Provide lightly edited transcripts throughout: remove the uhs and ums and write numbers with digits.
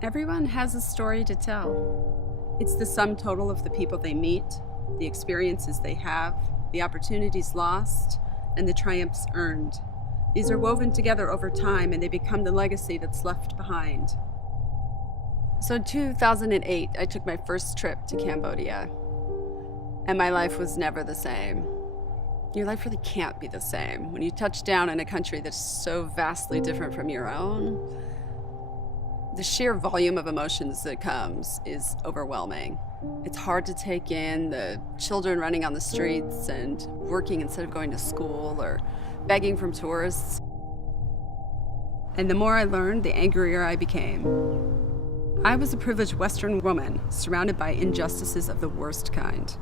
Everyone has a story to tell. It's the sum total of the people they meet, the experiences they have, the opportunities lost, and the triumphs earned. These are woven together over time and they become the legacy that's left behind. So in 2008, I took my first trip to Cambodia, and my life was never the same. Your life really can't be the same when you touch down in a country that's so vastly different from your own. The sheer volume of emotions that comes is overwhelming. It's hard to take in the children running on the streets and working instead of going to school or begging from tourists. And the more I learned, the angrier I became. I was a privileged Western woman surrounded by injustices of the worst kind.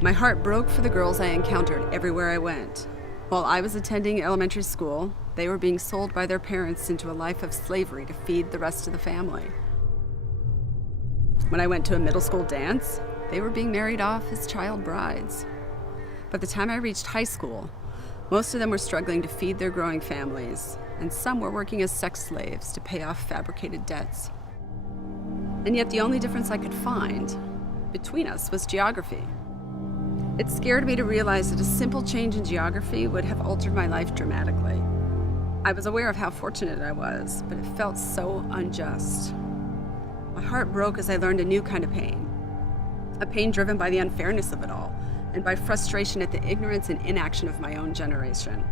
My heart broke for the girls I encountered everywhere I went. While I was attending elementary school, they were being sold by their parents into a life of slavery to feed the rest of the family. When I went to a middle school dance, they were being married off as child brides. By the time I reached high school, most of them were struggling to feed their growing families, and some were working as sex slaves to pay off fabricated debts. And yet the only difference I could find between us was geography. It scared me to realize that a simple change in geography would have altered my life dramatically. I was aware of how fortunate I was, but it felt so unjust. My heart broke as I learned a new kind of pain. A pain driven by the unfairness of it all, and by frustration at the ignorance and inaction of my own generation.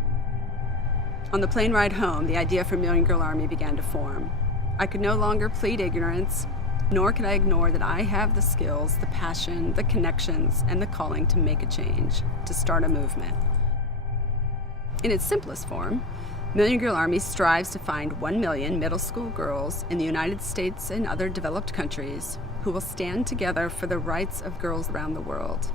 On the plane ride home, the idea for Million Girl Army began to form. I could no longer plead ignorance, nor could I ignore that I have the skills, the passion, the connections, and the calling to make a change, to start a movement. In its simplest form, Million Girl Army strives to find 1 million middle school girls in the United States and other developed countries who will stand together for the rights of girls around the world.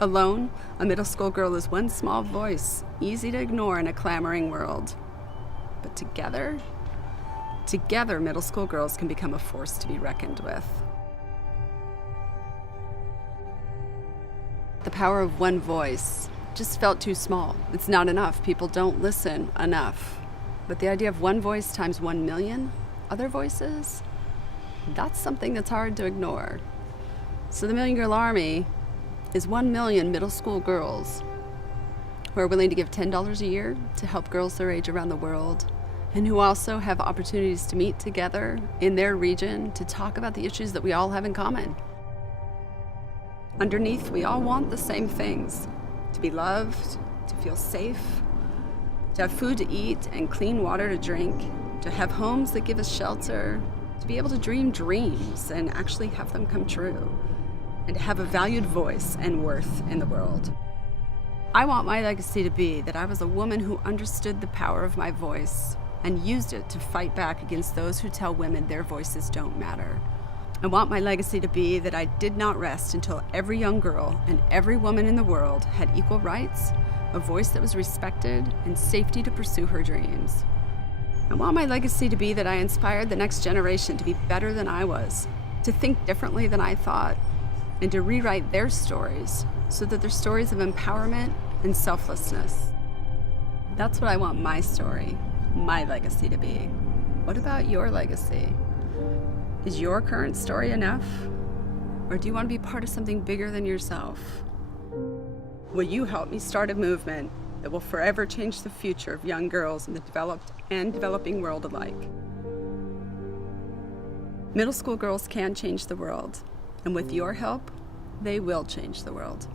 Alone, a middle school girl is one small voice, easy to ignore in a clamoring world. But together, middle school girls can become a force to be reckoned with. The power of one voice just felt too small. It's not enough. People don't listen enough. But the idea of one voice times 1 million other voices, that's something that's hard to ignore. So the Million Girl Army is 1 million middle school girls who are willing to give $10 a year to help girls their age around the world, and who also have opportunities to meet together in their region to talk about the issues that we all have in common. Underneath, we all want the same things: to be loved, to feel safe, to have food to eat and clean water to drink, to have homes that give us shelter, to be able to dream dreams and actually have them come true, and to have a valued voice and worth in the world. I want my legacy to be that I was a woman who understood the power of my voice and used it to fight back against those who tell women their voices don't matter. I want my legacy to be that I did not rest until every young girl and every woman in the world had equal rights, a voice that was respected, and safety to pursue her dreams. I want my legacy to be that I inspired the next generation to be better than I was, to think differently than I thought, and to rewrite their stories so that they're stories of empowerment and selflessness. That's what I want my story, my legacy to be. What about your legacy? Is your current story enough? Or do you want to be part of something bigger than yourself? Will you help me start a movement that will forever change the future of young girls in the developed and developing world alike? Middle school girls can change the world, and with your help, they will change the world.